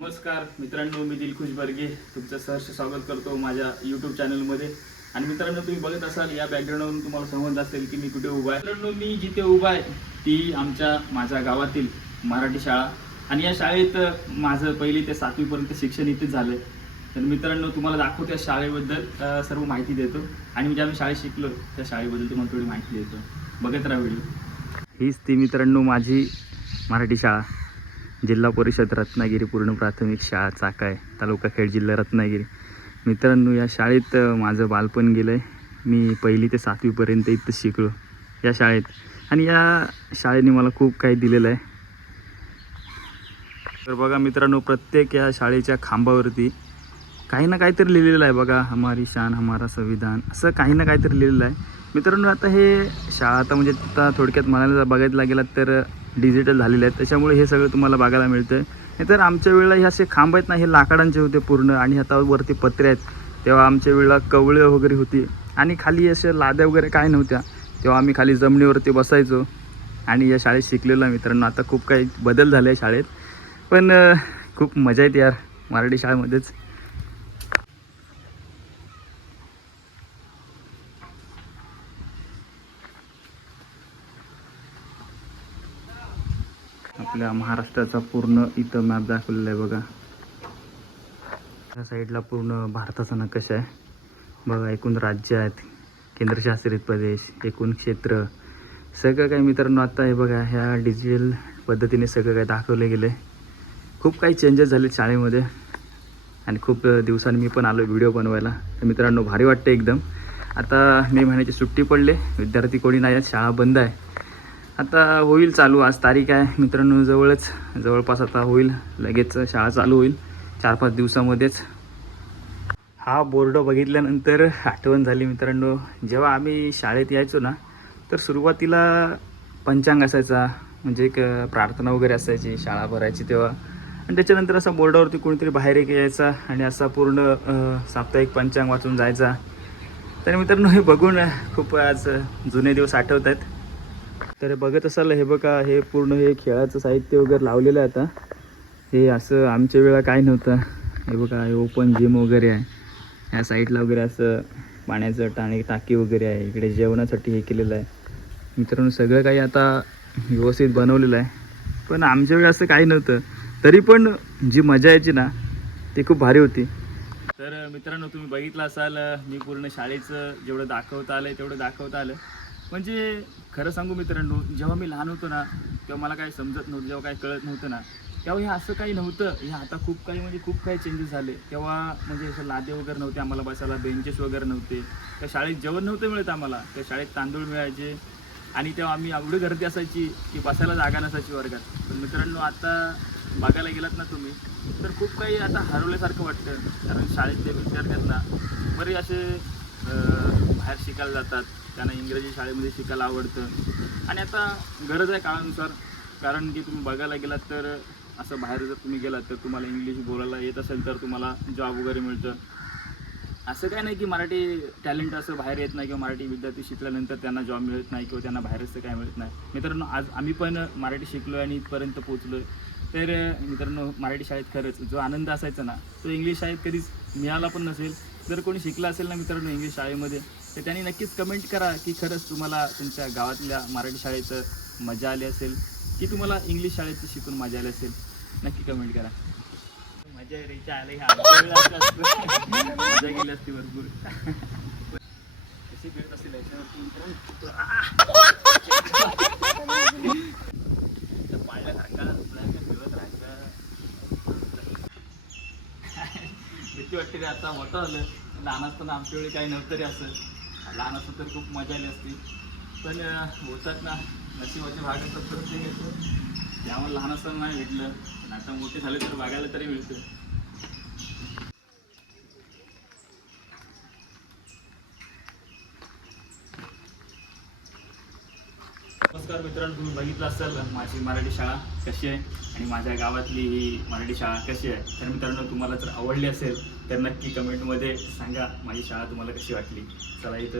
नमस्कार मित्रांनो, मी दिलखुश बर्गे तुमचं सहर्ष स्वागत करतो माझ्या यूट्यूब चॅनलमध्ये. आणि मित्रांनो, तुम्ही बघत असाल या बॅकग्राऊंडवरून तुम्हाला समजत असेल की मी कुठे उभा आहे. मित्रांनो, मी जिथे उभा आहे ती माझ्या गावातील मराठी शाळा. आणि या शाळेत माझं 1ली ते 7वी पर्यंत शिक्षण इथेच झालं. तर मित्रांनो, तुम्हाला दाखवतो या शाळेबद्दल सर्व माहिती देतो. आणि ज्या मी शाळेत शिकलो त्या शाळेबद्दल तुम्हाला थोडी माहिती देतो. बघत राहा व्हिडिओ. हीच ती मित्रांनो माझी मराठी शाळा, जिल्हा परिषद रत्नागिरी पूर्ण प्राथमिक शाळा चाकाय, तालुका खेड, जिल्हा रत्नागिरी. मित्रांनो, या शाळेत माझं बालपण गेलं आहे. मी 1ली ते 7वी पर्यंत इथं शिकलो या शाळेत. आणि या शाळेने मला खूप काही दिलेलं आहे. तर बघा मित्रांनो, प्रत्येक या शाळेच्या खांबावरती काही ना काहीतरी लिहिलेलं आहे बघा. हमारी शान हमारा संविधान, असं काही ना काहीतरी लिहिलेलं आहे. मित्रांनो, आता हे शाळा आता म्हणजे आता थोडक्यात म्हणायला बघायला गेलात तर डिजिटल झालेले आहेत, त्याच्यामुळे हे सगळं तुम्हाला बघायला मिळतं आहे. नाहीतर आमच्या वेळेला हे असे खांब आहेत ना, हे लाकडांचे होते पूर्ण, आणि आता वरती पत्रे आहेत. तेव्हा आमच्या वेळेला कवळं वगैरे होती आणि खाली असे लाद्या वगैरे काय नव्हत्या. तेव्हा आम्ही खाली जमिनीवरती बसायचो आणि या शाळेत शिकलेलो आहे. मित्रांनो, आता खूप काही बदल झाले आहे शाळेत, पण खूप मजा येते यार मराठी शाळेमध्येच. आपल्या महाराष्ट्राचा पूर्ण इथं मॅप दाखवलेला आहे बघा. त्या साईडला पूर्ण भारताचा नकाशा आहे बघा. एकूण राज्य आहेत, केंद्रशासित प्रदेश, एकूण क्षेत्र, सगळं काही मित्रांनो आता हे बघा ह्या डिजिटल पद्धतीने सगळं काही दाखवलं गेलं आहे. खूप काही चेंजेस झालेत शाळेमध्ये आणि खूप दिवसांनी मी पण आलो व्हिडिओ बनवायला. तर मित्रांनो, भारी वाटते एकदम. आता मे महिन्याची सुट्टी पडले, विद्यार्थी कोणी नाही आहेत, शाळा बंद आहे. आता होईल चालू, आज तारीख आहे मित्रांनो जवळपास आता होईल, लगेच शाळा चालू होईल 4-5 दिवसामध्येच. हा बोर्ड बघितल्यानंतर आठवण झाली मित्रांनो, जेव्हा आम्ही शाळेत यायचो ना, तर सुरुवातीला पंचांग असायचा, म्हणजे एक प्रार्थना वगैरे असायची, शाळा भरायची तेव्हा. आणि त्याच्यानंतर असा बोर्डावरती कोणीतरी बाहेर एक यायचा आणि असा पूर्ण साप्ताहिक पंचांग वाचून जायचा. तर मित्रांनो, हे बघून खूप आज जुने दिवस आठवत आहेत. तर बघत असाल हे बघा, हे पूर्ण हे खेळाचं साहित्य वगैरे लावलेलं आहे. आता हे असं आमच्या वेळा काय नव्हतं. हे बघा, हे ओपन जिम वगैरे आहे. ह्या साईडला वगैरे असं पाण्याचं टाकी वगैरे आहे. इकडे जेवणासाठी हे केलेलं आहे. मित्रांनो, सगळं काही आता व्यवस्थित बनवलेलं आहे. पण आमच्या वेळी असं काही नव्हतं, तरी पण जी मजा यायची ना ती खूप भारी होती. तर मित्रांनो, तुम्ही बघितलं असाल मी पूर्ण शाळेचं जेवढं दाखवता आलं आहे तेवढं दाखवता आलं. म्हणजे खरं सांगू मित्रांनो, जेव्हा मी लहान होतो ना, तेव्हा मला काही समजत नव्हतं, जेव्हा काही कळत नव्हतं ना, तेव्हा हे असं काही नव्हतं. हे आता खूप काही चेंजेस झाले. तेव्हा म्हणजे असं लादे वगैरे नव्हते आम्हाला बसायला, बेंचेस वगैरे नव्हते. त्या शाळेत जेवण नव्हतं मिळत आम्हाला, त्या शाळेत तांदूळ मिळायचे. आणि तेव्हा आम्ही एवढी गर्दी असायची की बसायला जागा नसायची वर्गात. पण मित्रांनो, आता बघायला गेलात ना तुम्ही, तर खूप काही आता हरवल्यासारखं वाटतं. कारण शाळेतले विद्यार्थ्यांना बरे असे बाहेर शिकायला जातात, त्यांना इंग्रजी शाळेमध्ये शिकायला आवडतं. आणि आता गरज आहे काळानुसार, कारण की तुम्ही बघायला गेलात तर असं बाहेर जर तुम्ही गेलात तर तुम्हाला इंग्लिश बोलायला येत असेल तर तुम्हाला जॉब वगैरे मिळतं. असं काय नाही की मराठी टॅलेंट असं बाहेर येत नाही किंवा मराठी विद्यार्थी शिकल्यानंतर त्यांना जॉब मिळत नाही किंवा त्यांना बाहेरचं काय मिळत नाही. मित्रांनो, आज आम्ही पण मराठी शिकलो आणि इथपर्यंत पोचलो. तर मित्रांनो, मराठी शाळेत खरंच जो आनंद असायचा ना, तो इंग्लिश शाळेत कधीच मिळाला पण नसेल. जर कोणी शिकला असेल ना मित्रांनो इंग्लिश शाळेमध्ये, तर त्यांनी नक्कीच कमेंट करा की खरंच तुम्हाला तुमच्या गावातल्या मराठी शाळेचं मजा आली असेल की तुम्हाला इंग्लिश शाळेचं शिकून मजा आली असेल. नक्की कमेंट करा. मजा रेच्या आले मजा गेली असती भरपूर. कशी भेट असेल भीती वाटते रे. आता मोठं झालं, लहान असताना आमच्या वेळी काही नव्हतं रे असं. लहान असतं तर खूप मजा आली असती, पण होतात ना नशिबाचे भाग असतात तर ते घेतो. त्यामुळे लहान असताना नाही भेटलं, पण आता मोठे झाले तर बघायला तरी मिळतं. नमस्कार मित्रांनो, तुम्ही बघितलं असाल माझी मराठी शाळा कशी आहे आणि माझ्या गावातली ही मराठी शाळा कशी आहे. तर मित्रांनो, तुम्हाला जर आवडली असेल तर नक्की कमेंटमध्ये सांगा माझी शाळा तुम्हाला कशी वाटली. चला इथं